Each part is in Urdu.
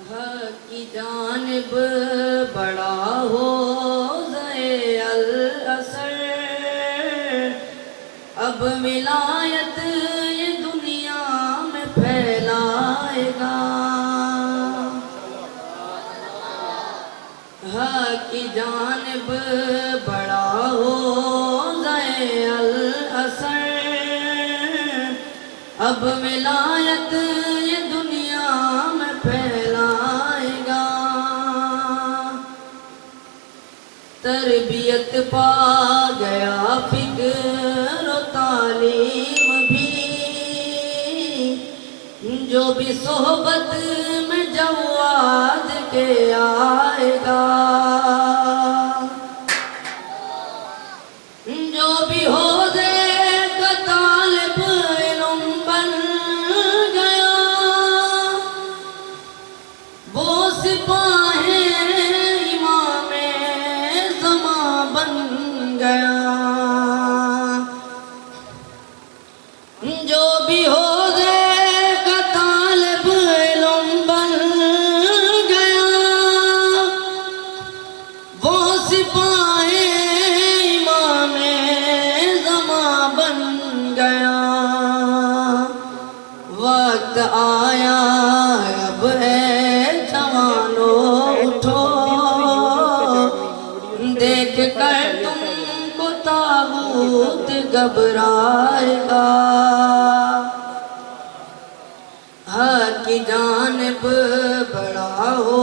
حق کی جانب بڑا ہو ضے الاثر، اب ولایت یہ دنیا میں پھیلائے گا۔ حق کی جانب بڑا ہو ضے الاثر، اب ولایت یہ دنیا میں پھیلائے گا۔ تربیت پا گیا فکر و تعلیم بھی، جو بھی صحبت میں جواد کے آئے گا۔ جو بھی عہدے کا طالب علم بن گیا، وہ سپاہ امام زمان بن گیا۔ جو بھی عہدے کا طالب علم بن گیا، وہ سپاہ امام زمان بن گیا۔ وقت آیا اب اے جوانو اٹھو، دیکھ کر تم کو طاغوت گھبرائے گا۔ حق کی جانب بڑا ہو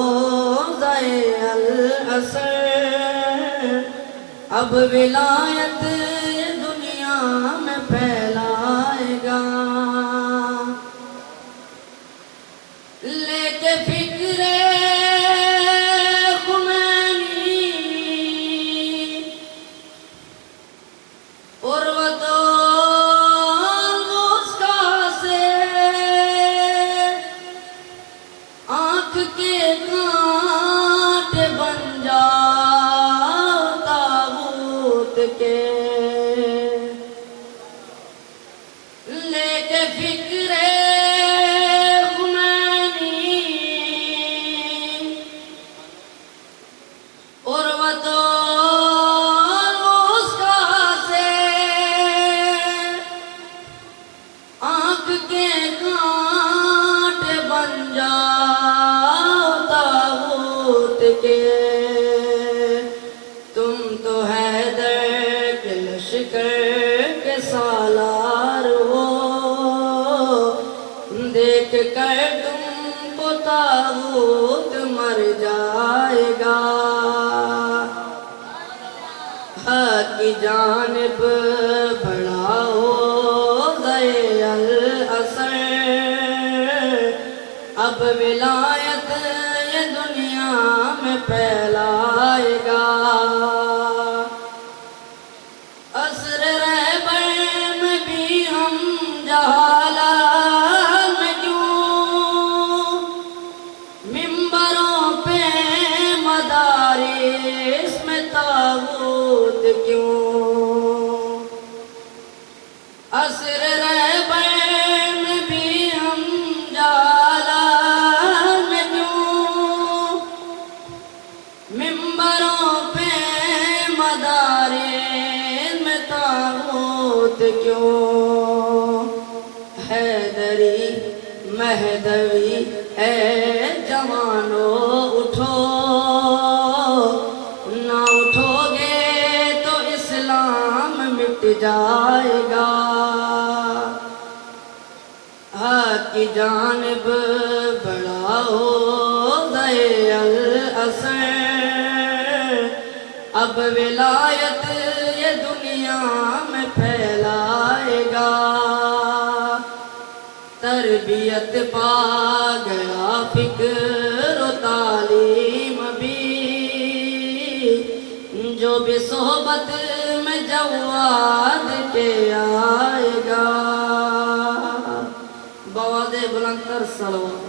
ضے الاثر، اب ولایت یہ دنیا میں پھیلائے گا۔ لے کے فکر خمینی عروۃ الوثقیٰ سے، آنکھ کے کانٹے بن جاؤ طاغوت کے۔ لے کے فکر خمینی عروۃ الوثقیٰ سے، آنکھ کے کانٹے بن جاؤ طاغوت کے۔ تم تو حیدر کے لشکر کے سالار ہو، دیکھ کر تم کو طاغوت مر جائے گا۔ حق کی جانب بڑا ہو ضے الاثر، اب ولایت یہ دنیا میں پھیلائے گا۔ عصر رہبر میں بھی ہم جہالت میں کیوں، ممبروں پہ مدارس میں طاغوت کیوں۔ عصر رہبر میں بھی ہم جہالت میں کیوں، ممبروں پہ مدارس میں طاغوت کیوں۔ حیدری مہدوی اے جوانو اٹھو، نہ اٹھو گے تو اسلام مٹ جائے گا۔ حق کی جانب بڑا ہو ضے الاثر، اب ولایت یہ دنیا میں پھیلائے گا۔ تربیت پا گیا فکر و تعلیم بھی، جو بھی صحبت میں جواد کے آئے گا۔ بواد بلند تر صلوات۔